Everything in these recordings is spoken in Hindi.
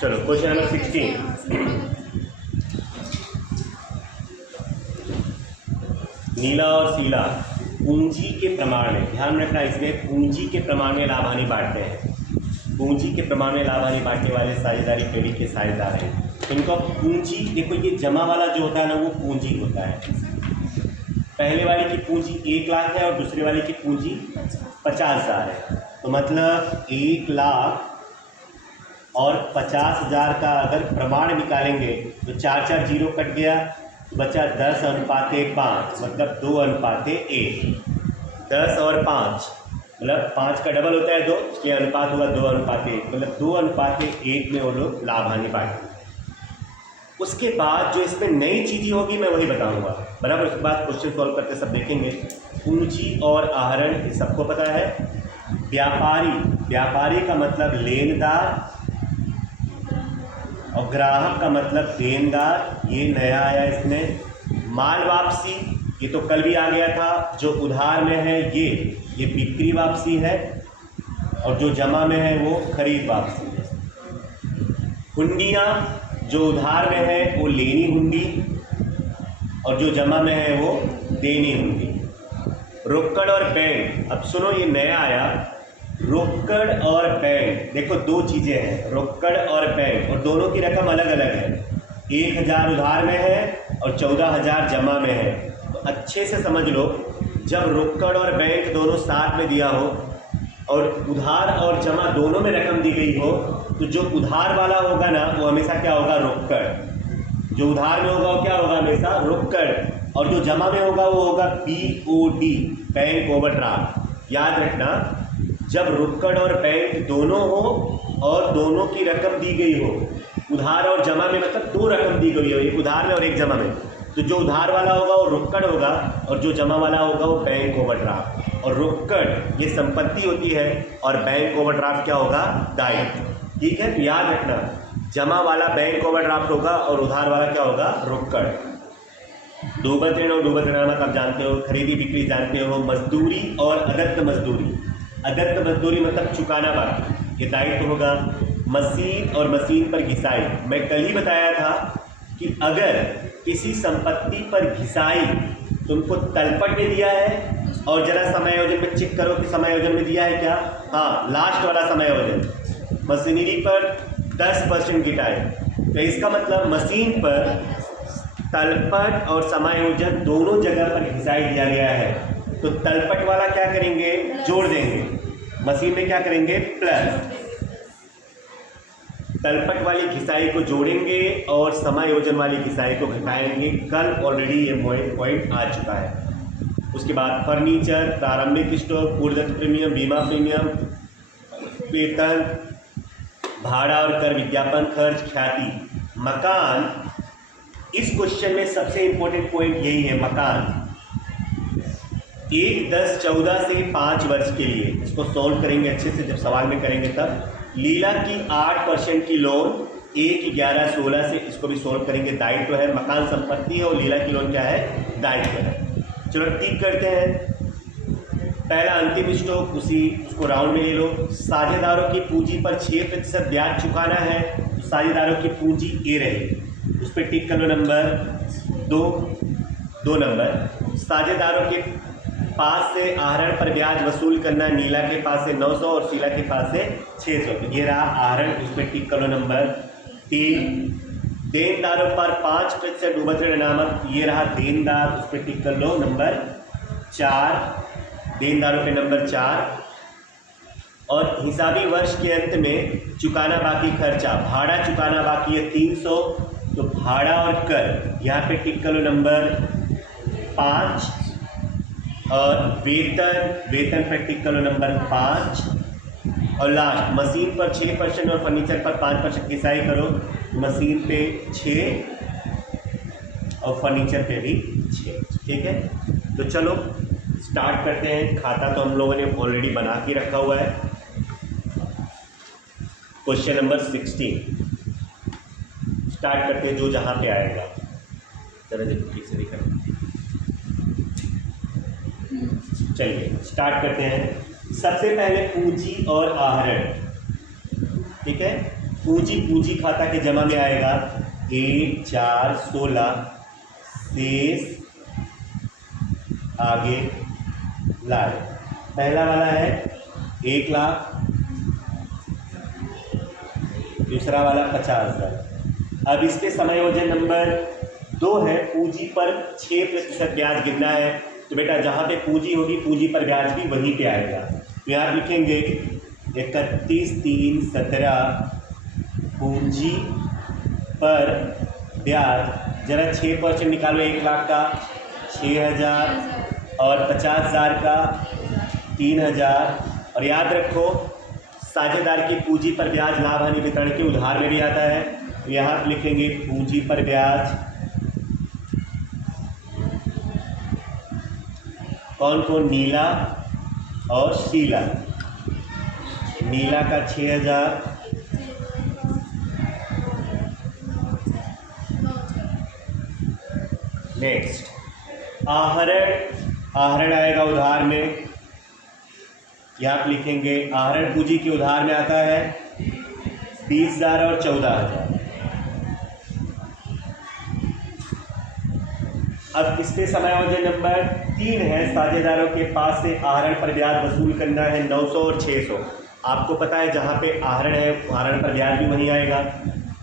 चलो क्वेश्चन नंबर 16। नीला और सीला पूंजी के प्रमाण में, ध्यान रखना इसमें पूंजी के प्रमाण में लाभ हानि बांटते हैं। पूंजी के प्रमाण में लाभ हानि बांटने वाले साझेदारी क्रेडिट के साझेदार हैं। इनका पूंजी देखो, ये जमा वाला जो होता है ना वो पूंजी होता है। पहले वाले की पूंजी 1 लाख है और दूसरे वाले की पूंजी 50,000 है। तो मतलब 1 लाख और 50,000 का अगर प्रमाण निकालेंगे तो 4 जीरो कट गया, बचा 10:5, मतलब 2:1। 10 और 5 मतलब 5 का डबल होता है 2, इसलिए अनुपात हुआ 2:1, मतलब 2:1 में वो लोग लाभ हानि बांटेंगे। उसके बाद जो इसमें नई चीज़ें होगी मैं वही बताऊंगा, बराबर। उसके बाद क्वेश्चन सॉल्व करते सब देखेंगे। पूंजी और आहरण ये सबको पता है। व्यापारी, व्यापारी का मतलब लेनदार और ग्राहक का मतलब देनदार, ये नया आया इसमें। माल वापसी ये तो कल भी आ गया था, जो उधार में है ये बिक्री वापसी है, और जो जमा में है वो खरीद वापसी है। हुंडियाँ जो उधार में है वो लेनी हुंडी, और जो जमा में है वो देनी हुंडी। रोकड़ और बैंक, अब सुनो ये नया आया, रोकड़ और बैंक। देखो दो चीज़ें हैं, रोकड़ और बैंक, और दोनों की रकम अलग अलग है। 1,000 उधार में है और 14,000 जमा में है। तो अच्छे से समझ लो, जब रोकड़ और बैंक दोनों साथ में दिया हो और उधार और जमा दोनों में रकम दी गई हो, तो जो उधार वाला होगा ना वो हमेशा क्या होगा, रोकड़। जो उधार में होगा वो क्या होगा, हमेशा रोकड़, और जो जमा में होगा वो होगा BOD, बैंक ओवरड्राफ्ट। याद रखना, जब रोकड़ और बैंक दोनों हो और दोनों की रकम दी गई हो, उधार और जमा में मतलब 2 रकम दी गई हो, एक उधार में और एक जमा में, तो जो उधार वाला होगा वो रोकड़ होगा और जो जमा वाला होगा वो बैंक ओवरड्राफ्ट। और रोकड़ ये संपत्ति होती है और बैंक ओवरड्राफ्ट क्या होगा, दायित्व। ठीक है, तो याद रखना, जमा वाला बैंक ओवरड्राफ्ट होगा और उधार वाला क्या होगा, रोकड़। डूबत ऋण और डूबत ऋणात्मक आप जानते हो, खरीदी बिक्री जानते हो। मजदूरी और अदत्त मजदूरी, अदत्त मजदूरी मतलब चुकाना बाकी, ये दायित्व होगा। मशीन और मशीन पर घिसाई, मैं कल ही बताया था कि अगर किसी संपत्ति पर घिसाई तुमको तलपट में दिया है, और जरा समायोजन में चेक करो कि समायोजन में दिया है क्या, हाँ लास्ट वाला समायोजन, मशीनरी पर 10% घिटाई, तो इसका मतलब मशीन पर तलपट और समायोजन दोनों जगह पर घिसाई दिया गया है। तो तलपट वाला क्या करेंगे, जोड़ देंगे, मशीन में क्या करेंगे, प्लस। तलपट वाली घिसाई को जोड़ेंगे और समायोजन वाली घिसाई को घटाएंगे। कल ऑलरेडी ये पॉइंट आ चुका है। उसके बाद फर्नीचर, प्रारंभिक स्टॉक, पूर्वदत्त प्रीमियम, बीमा प्रीमियम, वेतन, भाड़ा और कर, विज्ञापन खर्च, ख्याति। मकान, इस क्वेश्चन में सबसे इंपॉर्टेंट पॉइंट यही है, मकान। 1, 10, 14 से 5 वर्ष के लिए इसको सॉल्व करेंगे अच्छे से, जब सवाल में करेंगे तब। लीला की 8% की लोन 1, 11, 16 से, इसको भी सॉल्व करेंगे। दायित्व है, मकान संपत्ति है और लीला की लोन क्या है, दायित्व है। चलो टिक करते हैं। पहला अंतिम स्टॉक, उसको राउंड में ले लो। साझेदारों की पूंजी पर 6% ब्याज चुकाना है, तो साझेदारों की पूंजी ए रहेगी, उस पर टिक कर लो। नंबर 2 नंबर, साझेदारों के पास से आहरण पर ब्याज वसूल करना, नीला के पास से 900 और शीला के पास से 600, तो ये रहा आहरण, उस पर टिक कर लो। नंबर 3, देनदारों पर 5% डूबत ऋण अनामत, ये रहा देनदार, उस पर टिक कर लो। नंबर 4, देनदारों पे नंबर 4। और हिसाबी वर्ष के अंत में चुकाना बाकी खर्चा, भाड़ा चुकाना बाकी है 300, तो भाड़ा और कर यहाँ पे टिक कर लो। नंबर 5। और वेतन पर टिक कर लो। नंबर 5। और लास्ट, मशीन पर 6% और फर्नीचर पर 5% घिसाई करो। मशीन पे 6 और फर्नीचर पे भी 6। ठीक है, तो चलो स्टार्ट करते हैं। खाता तो हम लोगों ने ऑलरेडी बना के रखा हुआ है। क्वेश्चन नंबर 16 स्टार्ट करते हैं, जो जहाँ पे आएगा। चलो देखो ठीक से दिखा, चलिए स्टार्ट करते हैं। सबसे पहले पूंजी और आहरण, ठीक है। पूंजी खाता के जमा में आएगा 1 4 16 शेष आगे लाए। पहला वाला है 1 लाख, दूसरा वाला 50,000। अब इसके समायोजन नंबर 2 है, पूंजी पर 6% ब्याज गिरना है। तो बेटा जहाँ पे पूंजी होगी पूंजी पर ब्याज भी वहीं पे आएगा। तो यहाँ लिखेंगे 31/3/17 पूंजी पर ब्याज। जरा 6% निकालो, 1 लाख का 6,000 और 50,000 का 3,000। और याद रखो साझेदार की पूंजी पर ब्याज लाभ हानि वितरण के उधार में भी आता है। तो यहाँ लिखेंगे पूंजी पर ब्याज कौन कौन, नीला और शीला। नीला का 6,000, नेक्स्ट आहरण आएगा उधार में। यहाँ आप लिखेंगे आहरण पूंजी के उधार में आता है 20,000 और 14,000। अब इसके समायोजन नंबर 3 है, साझेदारों के पास से आहरण पर ब्याज वसूल करना है 900 और 600। आपको पता है जहाँ पे आहरण है आहरण पर ब्याज भी वहीं आएगा।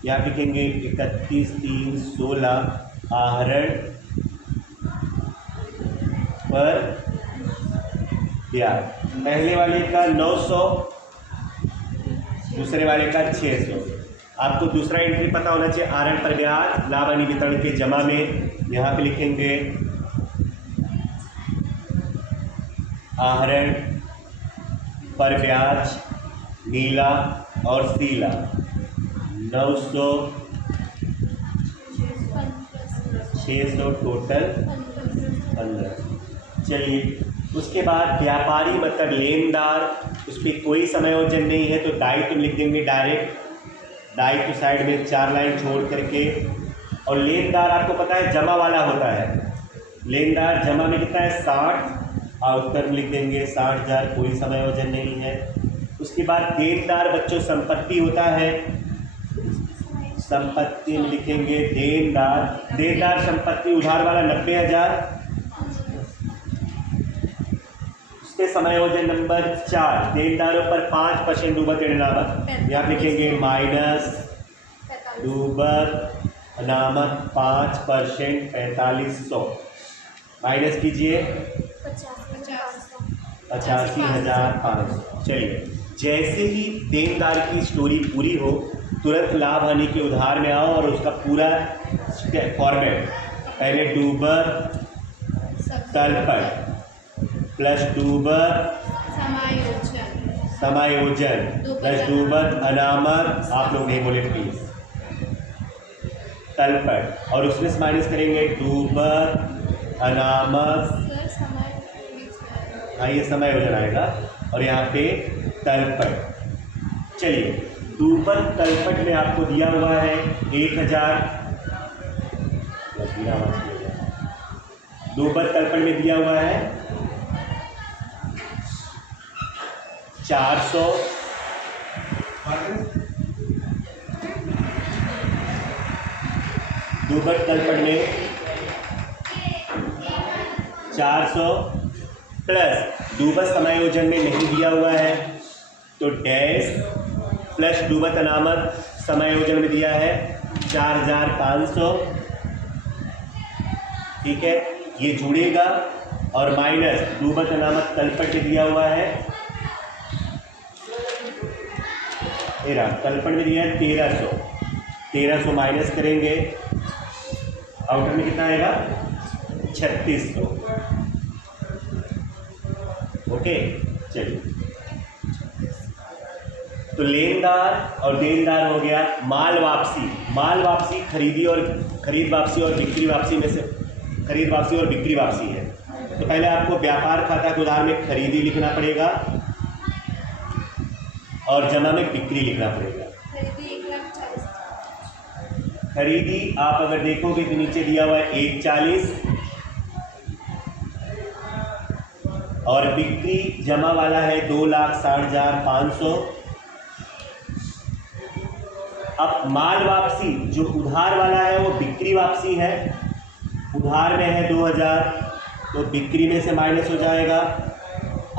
यहाँ लिखेंगे 31/3/16 आहरण पर ब्याज। पहले वाले का 900, दूसरे वाले का 600। आपको दूसरा एंट्री पता होना चाहिए, आहरण पर ब्याज लाभ हानि वितरण के जमा में। यहाँ पे लिखेंगे आहरण पर ब्याज नीला और शीला 900 600 टोटल 15। चलिए उसके बाद व्यापारी मतलब लेनदार, उस पर कोई समायोजन नहीं है तो दायित्व लिख देंगे डायरेक्ट। दायित्व साइड में 4 लाइन छोड़ करके। और लेनदार आपको पता है जमा वाला होता है। लेनदार जमा में कितना है 60 और उत्तर में लिख देंगे 60,000, कोई समायोजन नहीं है। उसके बाद देनदार बच्चों संपत्ति होता है, संपत्ति में लिखेंगे देनदार संपत्ति उधार वाला 90,000। उसके समायोजन नंबर 4 देनदारों पर 5% डूबत ऋण अनामत। यहाँ लिखेंगे माइनस डूबत अनामत 5% 4500। माइनस कीजिए 85,500। चलिए जैसे ही देनदार की स्टोरी पूरी हो तुरंत लाभ हानि के उधार में आओ और उसका पूरा फॉर्मेट, पहले डूबत तलपट प्लस डूबत समायोजन प्लस डूबत अनामत, आप लोग नहीं बोले प्लीज, तलपट, और उसमें से माइनस करेंगे डूबत अनामत, हाँ ये समायोजन आएगा, और यहाँ पे तलपट। चलिए डूबत तलपट में आपको दिया हुआ है 1,000, डूबत तलपट में दिया हुआ है 400, डूबत तलपट में 400 प्लस डूबत समायोजन में नहीं दिया हुआ है तो डैश प्लस डूबत अनामत समायोजन में दिया है 4,500। ठीक है, ये जुड़ेगा और माइनस डूबत अनामत तलपट में दिया हुआ है तलपट में दिया है 1,300 माइनस करेंगे, आउटर में कितना आएगा 3,600। ओके चलिए, तो लेनदार और देनदार हो गया। माल वापसी खरीद वापसी और बिक्री वापसी में से खरीद वापसी और बिक्री वापसी है। तो पहले आपको व्यापार खाता के उधार में खरीदी लिखना पड़ेगा और जमा में बिक्री लिखना पड़ेगा। खरीदी आप अगर देखोगे तो नीचे दिया हुआ है 1,40 और बिक्री जमा वाला है 2,60,500। अब माल वापसी जो उधार वाला है वो बिक्री वापसी है, उधार में है 2000 तो बिक्री में से माइनस हो जाएगा,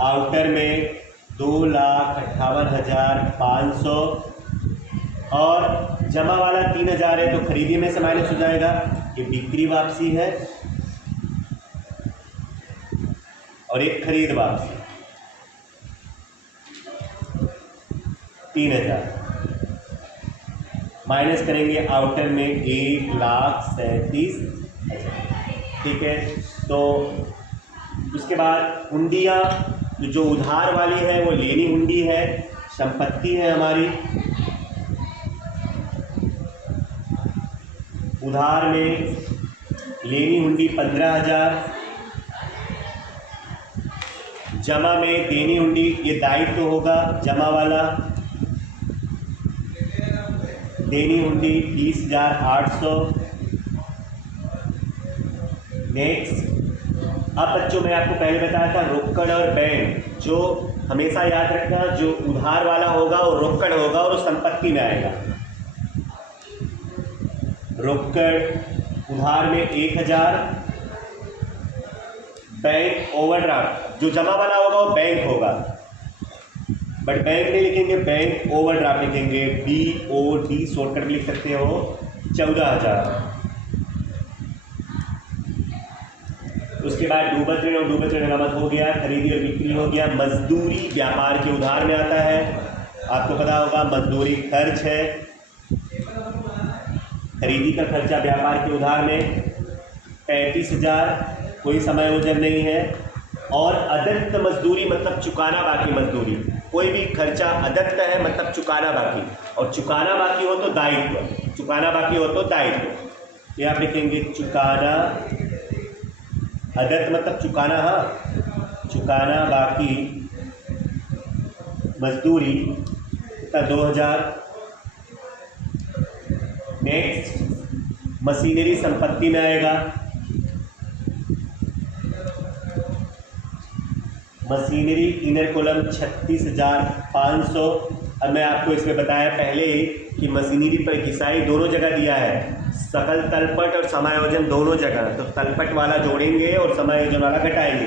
आउटर में 2,58,500 और जमा वाला 3000 है तो खरीदी में से माइनस हो जाएगा, ये बिक्री वापसी है और एक खरीद वापसी 3000 माइनस करेंगे आउटर में 1,37,000। ठीक है, तो उसके बाद हुंडियाँ जो उधार वाली है वो लेनी हुंडी है, संपत्ति है हमारी, उधार में लेनी हुंडी 15,000, जमा में देनी हुंडी ये दायित्व होगा जमा वाला, देनी हुंडी 30,800। नेक्स्ट, अब बच्चों मैं आपको पहले बताया था रोकड़ और बैंक, जो हमेशा याद रखना जो उधार वाला होगा वो रोकड़ होगा और वो संपत्ति में आएगा। रोकड़ उधार में 1,000, बैंक ओवरड्राफ्ट जो जमा वाला होगा वो बैंक होगा, बट बैंक नहीं लिखेंगे, बैंक ओवरड्राफ्ट लिखेंगे, BOD शॉर्टकट लिख सकते हो 14,000। उसके बाद डूबत ऋण और डूबत ऋण अनामत हो गया, खरीदी और बिक्री हो गया। मजदूरी व्यापार के उधार में आता है, आपको पता होगा मजदूरी खर्च है, खरीदी का खर्चा व्यापार के उधार में 35,000, कोई समायोजन नहीं है। और अदत्त मजदूरी मतलब चुकाना बाकी मजदूरी, कोई भी खर्चा अदत्त है मतलब चुकाना बाकी, और चुकाना बाकी हो तो दायित्व, चुकाना बाकी हो तो दायित्व, ये आप लिखेंगे चुकाना, अदत्त मतलब चुकाना, हाँ चुकाना बाकी मजदूरी का 2,000। नेक्स्ट, मशीनरी संपत्ति में आएगा, मशीनरी इनर कॉलम 36,500। अब मैं आपको इसमें बताया पहले कि मशीनरी पर घिसाई दोनों जगह दिया है, सकल तलपट और समायोजन दोनों जगह, तो तलपट वाला जोड़ेंगे और समायोजन वाला घटाएंगे।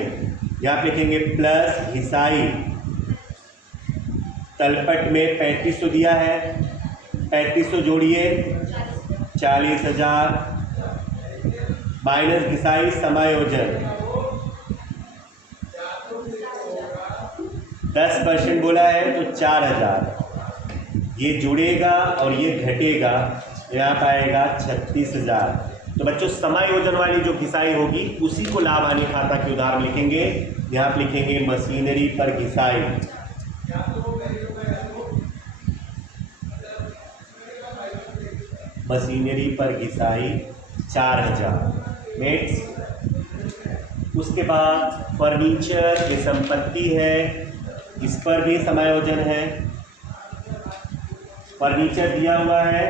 यहाँ लिखेंगे प्लस घिसाई, तलपट में 3500 दिया है, 3500 जोड़िए 40,000, माइनस घिसाई समायोजन 10% बोला है तो 4,000, ये जुड़ेगा और ये घटेगा, यहाँ पर आएगा 36,000। तो बच्चों समायोजन वाली जो घिसाई होगी उसी को लाभ हानि खाता के उधार में लिखेंगे, यहाँ पर लिखेंगे मशीनरी पर घिसाई। मशीनरी पर घिसाई 4,000। नेक्स्ट, उसके बाद फर्नीचर ये संपत्ति है, इस पर भी समायोजन है। फर्नीचर दिया हुआ है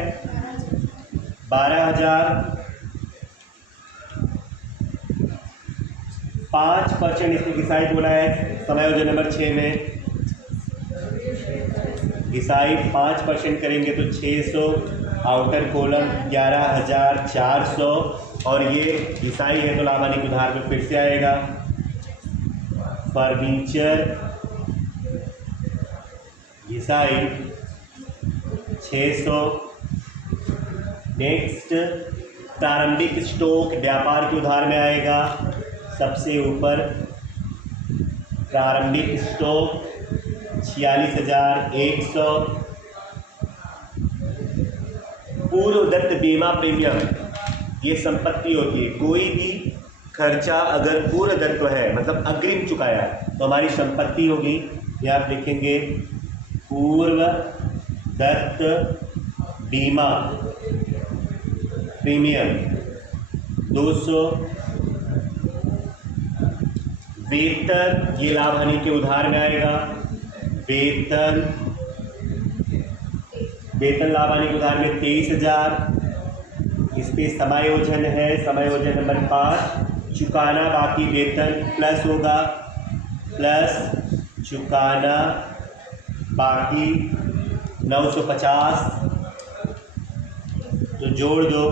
12,000, 5% इसमें घिसाई बोला है समायोजन नंबर 6 में, घिसाई 5% करेंगे तो 600, आउटर कॉलम 11,400, और ये घिसाई है तो लाभ हानि उधार में फिर से आएगा। फर्नीचर घिसाई 600। नेक्स्ट, प्रारंभिक स्टॉक व्यापार के उधार में आएगा, सबसे ऊपर प्रारंभिक स्टॉक 46,100। पूर्व दत्त बीमा प्रीमियम ये संपत्ति होती है, कोई भी खर्चा अगर पूर्व दत्त है मतलब अग्रिम चुकाया तो हमारी संपत्ति होगी। यहाँ आप लिखेंगे पूर्व दत्त बीमा प्रीमियम 200। वेतन ये लाभ हानि के उधार में आएगा, वेतन लाभ हानि के उधार में 23,000। इस पे समायोजन है, समायोजन नंबर 5, चुकाना बाकी वेतन प्लस होगा, प्लस चुकाना बाकी 950। तो जोड़ दो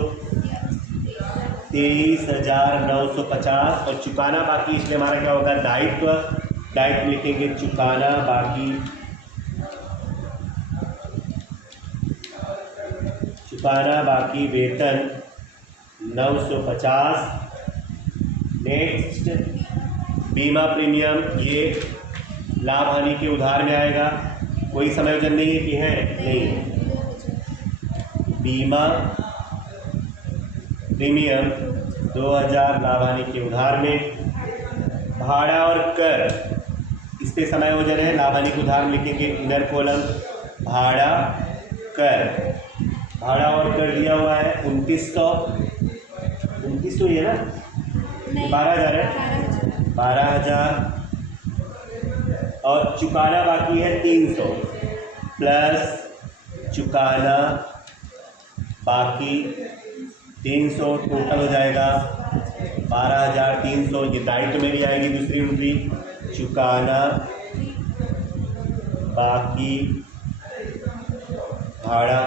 23,950 और चुकाना बाकी, इसलिए हमारा क्या होगा दायित्व। दायित्व लिखेंगे चुकाना बाकी, चुकाना बाकी वेतन 950। नेक्स्ट बीमा प्रीमियम, ये लाभ हानि के उधार में आएगा, कोई समायोजन नहीं है कि है, नहीं है। बीमा प्रीमियम 2000 लाभ हानि के उधार में। भाड़ा और कर, इस पे समायोजन है, लाभ हानि के उधार में लिखेंगे इनर कॉलम भाड़ा कर। भाड़ा और कर दिया हुआ है 2900 ये ना 12,000 है, 12,000 और चुकाना बाकी है 300 प्लस चुकाना बाकी 300 टोटल हो जाएगा 12,300। ये दायित्व में भी आएगी दूसरी एंट्री, चुकाना बाकी भाड़ा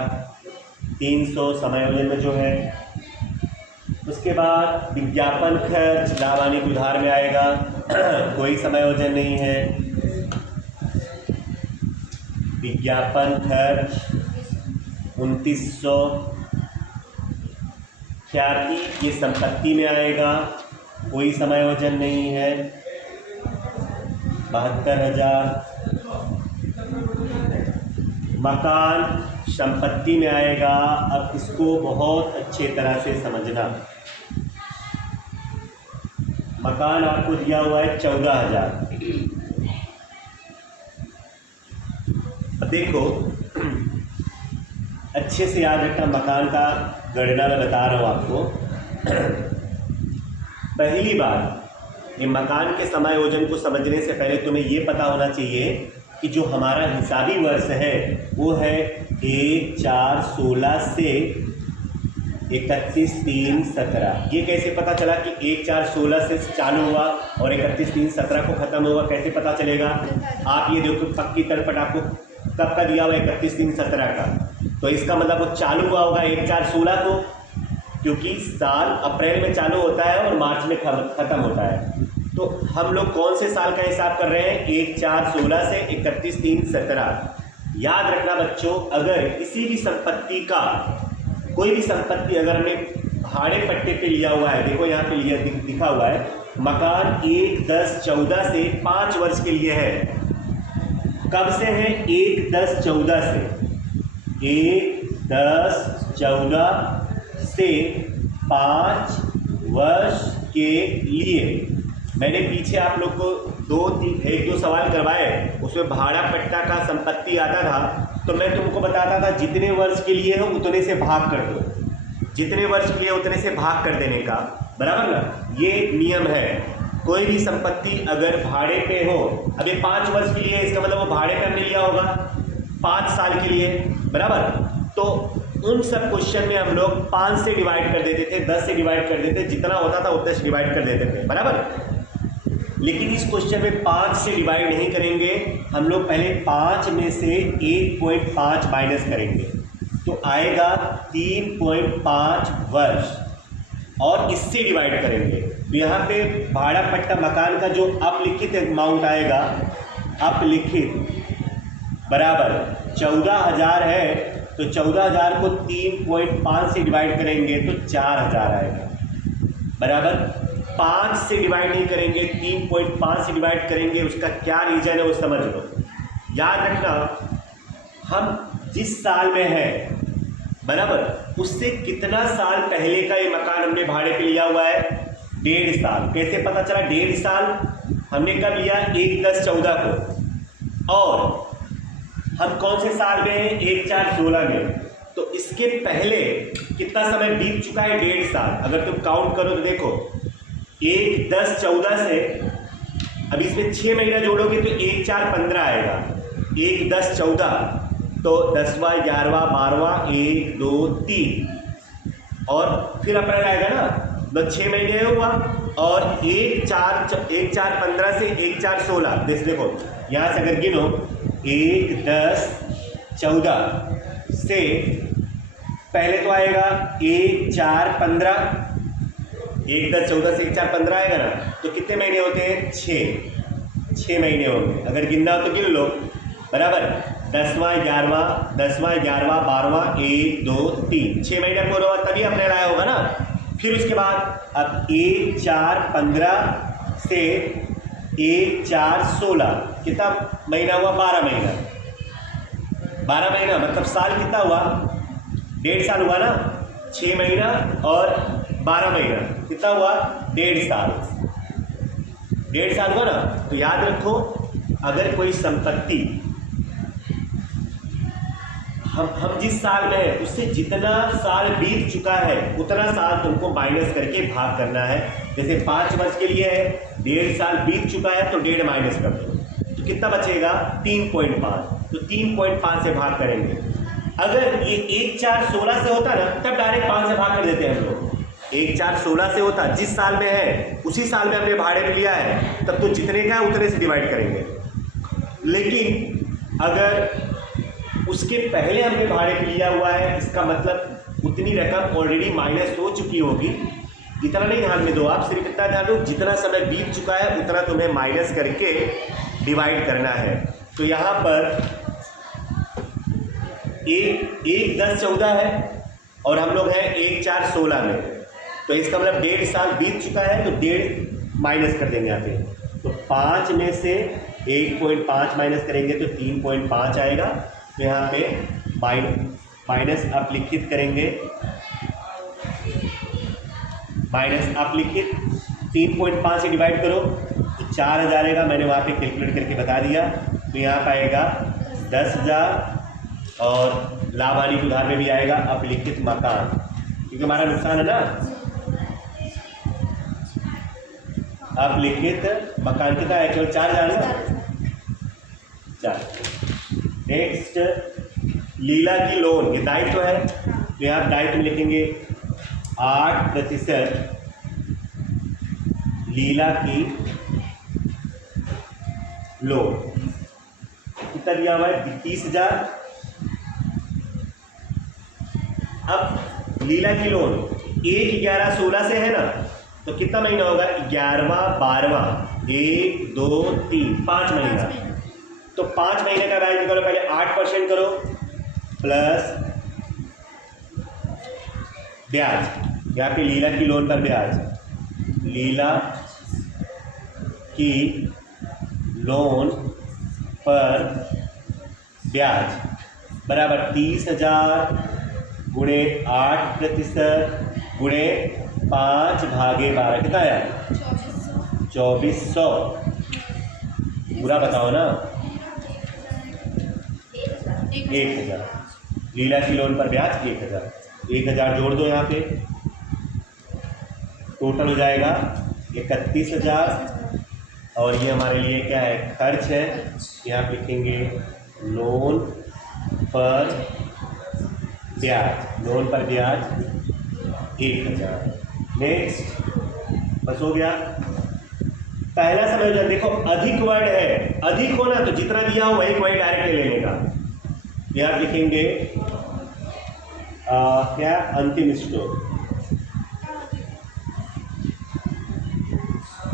300 समायोजन में जो है। उसके बाद विज्ञापन खर्च लाभ हानि के उधार में आएगा, कोई समायोजन नहीं है। विज्ञापन खर्च 2900। ख्याति ये संपत्ति में आएगा, कोई समायोजन नहीं है, 72,000। मकान संपत्ति में आएगा, अब इसको बहुत अच्छे तरह से समझना। मकान आपको दिया हुआ है 14,000। अब देखो अच्छे से याद रखना, मकान का गणना मैं बता रहा हूँ आपको। पहली बात, ये मकान के समायोजन को समझने से पहले तुम्हें ये पता होना चाहिए कि जो हमारा हिसाबी वर्ष है वो है 1/4/16 से 31/3/17। ये कैसे पता चला कि 1/4/16 से चालू हुआ और 31/3/17 को खत्म हुआ, कैसे पता चलेगा? आप ये देखो पक्की तलपट आपको कब का दिया हुआ है, 31/3/17 का, तो इसका मतलब वो चालू हुआ होगा 1/4/16 को, क्योंकि साल अप्रैल में चालू होता है और मार्च में खत्म होता है। तो हम लोग कौन से साल का हिसाब कर रहे हैं? 1/4/16 से 31/3/17। याद रखना बच्चों, अगर किसी भी संपत्ति का कोई भी संपत्ति अगर हमने भाड़े पट्टे पे लिया हुआ है, देखो यहाँ पे लिया दिखा हुआ है, मकान 1/10/14 से 5 वर्ष के लिए है। कब से है? 1/10/14 से, 1/10/14 से 5 वर्ष के लिए। मैंने पीछे आप लोग को 1-2 सवाल करवाए, उसमें भाड़ा पट्टा का संपत्ति आता था, तो मैं तुमको बताता था जितने वर्ष के लिए हो उतने से भाग कर दो, जितने वर्ष के लिए उतने से भाग कर देने का, बराबर ना? ये नियम है। कोई भी संपत्ति अगर भाड़े पे हो, अभी 5 वर्ष के लिए, इसका मतलब वो भाड़े पे हमने लिया होगा 5 साल के लिए, बराबर? तो उन सब क्वेश्चन में हम लोग 5 से डिवाइड कर देते थे, 10 से डिवाइड कर देते, जितना होता था उतने से डिवाइड कर देते थे, बराबर? लेकिन इस क्वेश्चन में 5 से डिवाइड नहीं करेंगे हम लोग, पहले 5 में से 1.5 माइनस करेंगे, तो आएगा 3.5 वर्ष, और इससे डिवाइड करेंगे। तो यहाँ पे भाड़ा पट्टा मकान का जो अपलिखित अमाउंट आएगा, अपलिखित बराबर 14,000 है, तो 14,000 को 3.5 से डिवाइड करेंगे तो 4,000 आएगा, बराबर? 5 से डिवाइड नहीं करेंगे, 3.5 से डिवाइड करेंगे। उसका क्या रीजन है वो समझ लो। याद रखना, हम जिस साल में है, बराबर, उससे कितना साल पहले का ये मकान हमने भाड़े पे लिया हुआ है? 1.5 साल। कैसे पता चला 1.5 साल? हमने कब लिया? 1/10/14 को, और हम कौन से साल में हैं? 1/4/16 में। तो इसके पहले कितना समय बीत चुका है? 1.5 साल। अगर तुम काउंट करो तो देखो 1/10/14 से, अब इसमें 6 महीना जोड़ोगे तो 1/4/15 आएगा, 1/10/14, तो 10वां 11वां 12वां 1 2 3, और फिर अप्रैल आएगा ना, तो 6 महीने हुआ, और 1/4/15 से 1/4/16, देखो यहाँ से अगर गिनो 1/10/14 से पहले तो आएगा 1 4 15, 1 10 14 से 1 4 15 आएगा ना, तो कितने महीने होते हैं? 6 महीने होंगे। अगर गिनना हो तो गिन लो, बराबर। 10वां 11वां 10वां 11वां 12वां 1 2 3 6 महीने पूरा हुआ तभी अप्रैल आया होगा ना। फिर उसके बाद अब 1 4 15 से 1 4 16 कितना महीना हुआ? 12 महीना। 12 महीना मतलब साल कितना हुआ? 1.5 साल हुआ ना। 6 महीना और 12 महीना कितना हुआ? 1.5 साल। 1.5 साल हुआ ना। तो याद रखो, अगर कोई संपत्ति हम जिस साल में है उससे जितना साल बीत चुका है उतना साल तुमको माइनस करके भाग करना है। जैसे 5 वर्ष के लिए है, 1.5 साल बीत चुका है तो 1.5 माइनस कर दो, तो कितना बचेगा? 3.5। तो 3.5 से भाग करेंगे। अगर ये 1 4 16 से होता ना तब डायरेक्ट 5 से भाग कर देते हैं हम लोग। 1 4 16 से होता, जिस साल में है उसी साल में हमने भाड़े में लिया है, तब तो जितने का है उतने से डिवाइड करेंगे। लेकिन अगर उसके पहले हमने भाड़े पे लिया हुआ है, इसका मतलब उतनी रकम ऑलरेडी माइनस हो चुकी होगी। इतना नहीं ध्यान में दो आप, सिर्फ इतना ध्यान दो जितना समय बीत चुका है उतना तुम्हें माइनस करके डिवाइड करना है। तो यहाँ पर 1 10 14 है और हम लोग हैं 1 4 16 में, तो इसका मतलब 1.5 साल बीत चुका है तो 1.5 माइनस कर देंगे यहाँ पे। तो 5 में से 1.5 माइनस करेंगे तो 3.5 आएगा। तो यहाँ पे माइनस अपलिखित करेंगे, माइनस अपलिखित 3.5 से डिवाइड करो तो 4000 आएगा। मैंने वहाँ पे कैलकुलेट करके बता दिया। तो यहाँ पर आएगा 10,000 और लाभ हानि के उधार में भी आएगा अपलिखित मकान, क्योंकि हमारा नुकसान है ना। अपलिखित मकान कितना है? केवल 4000 ना। 4। नेक्स्ट लीला की लोन, ये दायित्व है, तो यहाँ दायित्व में लिखेंगे 8% लीला की लोन। कितना दिया हुआ है? 30,000। अब लीला की लोन 1 11 16 से है ना, तो कितना महीना होगा? 11वां 12वां 1 2 3 5 महीना। तो 5 महीने का ब्याज निकालो। पहले 8% करो प्लस ब्याज। यहाँ पे लीला की लोन पर ब्याज, लीला की लोन पर ब्याज बराबर 30,000 गुणे 8% गुणे 5 भागे 12 कितना आया? 2400। पूरा बताओ ना। 1000। लीला की लोन पर ब्याज 1000। 1000 जोड़ दो यहाँ पे, टोटल हो जाएगा 31,000। और ये हमारे लिए क्या है? खर्च है। यहाँ पे लिखेंगे लोन पर ब्याज, लोन पर ब्याज 1000। नेक्स्ट, बस हो गया। पहला समायोजन देखो, अधिक वर्ड है, अधिक होना तो जितना दिया हो वही डायरेक्ट ले लेने का। यहाँ लिखेंगे क्या? अंतिम स्टॉक।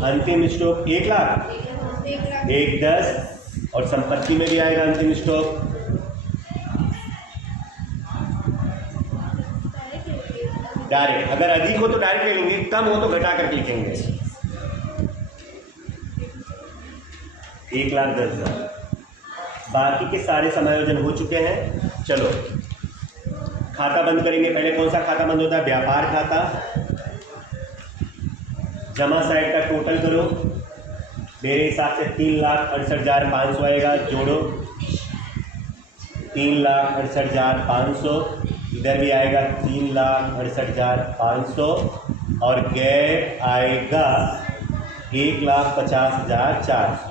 अंतिम स्टॉक 1 लाख, 1 10 और संपत्ति में भी आएगा अंतिम स्टॉक। डायरेक्ट, अगर अधिक हो तो डायरेक्ट ले लेंगे, कम हो तो घटा करके लिखेंगे। 1,10,000। बाकी के सारे समायोजन हो चुके हैं। चलो खाता बंद करेंगे। पहले कौन सा खाता बंद होता है? व्यापार खाता। जमा साइड का टोटल करो, मेरे हिसाब से 3,68,500 आएगा। जोड़ो 3,68,500, इधर भी आएगा 3,68,500 और गैर आएगा 1,50,400।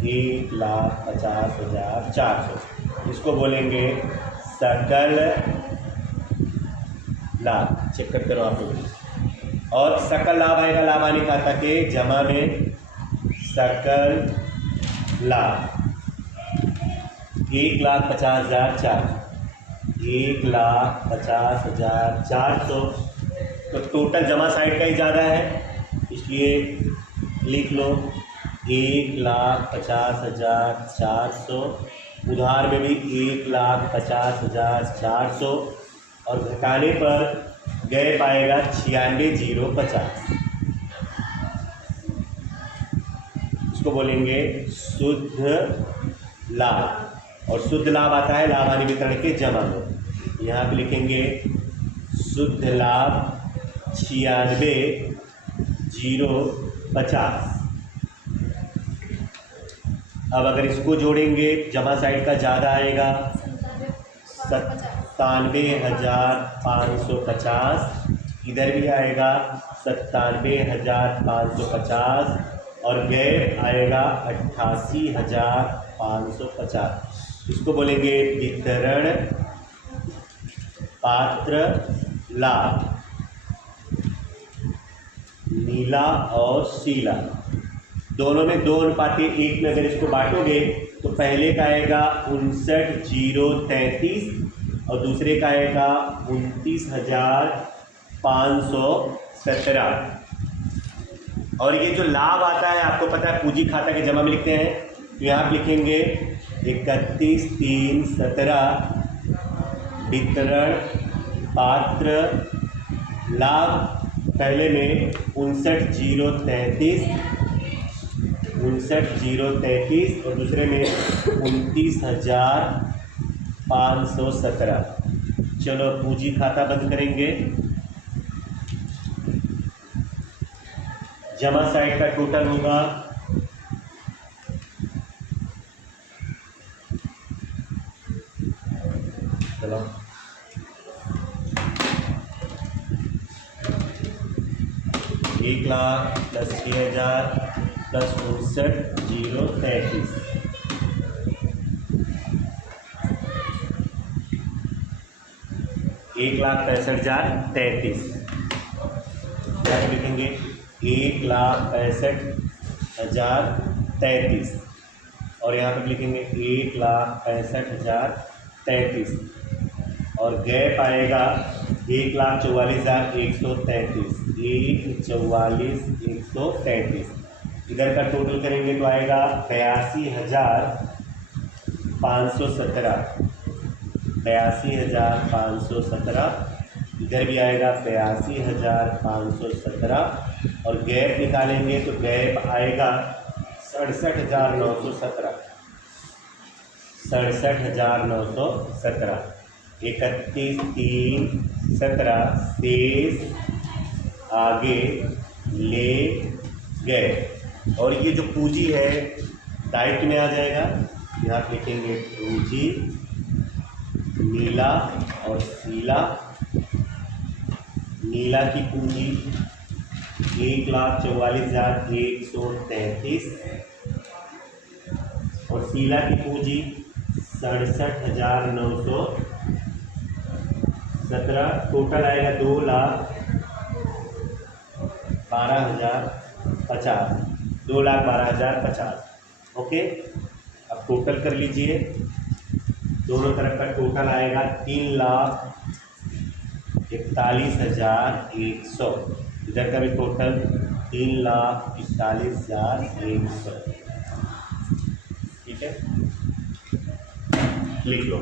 1,50,400 इसको बोलेंगे सकल लाभ। चेक करते रहो आप लोग। और सकल लाभ आएगा लाभ हानि खाता के जमा में सकल लाभ 1,50,400। 1,50,400। तो टोटल जमा साइड का ही ज़्यादा है, इसलिए लिख लो 1,50,400। उधार में भी 1,50,400 और घटाने पर गैप आएगा 96,050। इसको बोलेंगे शुद्ध लाभ, और शुद्ध लाभ आता है लाभ हानि वितरण के जमा में। यहाँ पे लिखेंगे शुद्ध लाभ 96,050। अब अगर इसको जोड़ेंगे जमा साइड का ज़्यादा आएगा 97,550, इधर भी आएगा 97,550 और गैप आएगा 88,550। इसको बोलेंगे वितरण पात्र लाभ। नीला और शीला दोनों में 2:1 में अगर इसको बांटोगे तो पहले का आएगा 59,033 और दूसरे का आएगा 29,517। और ये जो लाभ आता है आपको पता है पूंजी खाता के जमा में लिखते हैं, तो यहाँ आप लिखेंगे 31,317 वितरण पात्र लाभ। पहले में 59,033 और दूसरे में 29,517। चलो पूंजी खाता बंद करेंगे। जमा साइड का टोटल होगा चलो 1,00,000 + 6,000 + 59,033। 1,65,033 क्या लिखेंगे 1,65,033 और यहाँ पर लिखेंगे 1,65,033 और गैप आएगा 1,44,133। 1,44,133 इधर का टोटल करेंगे तो आएगा 82,517। 82,517 इधर भी आएगा 82,517 और गैप निकालेंगे तो गैप आएगा 67,917। 67,917 31,317 शेष आगे ले गए। और ये जो पूंजी है दायित्व में आ जाएगा, यहाँ लिखेंगे पूंजी नीला और शीला। नीला की पूंजी 1,44,133 और शीला की पूंजी 67,917। टोटल आएगा 2,12,050। 2,12,050। ओके, अब टोटल कर लीजिए। दोनों तरफ का टोटल आएगा 3,41,100। इधर का भी टोटल 3,41,100। ठीक है, लिख लो।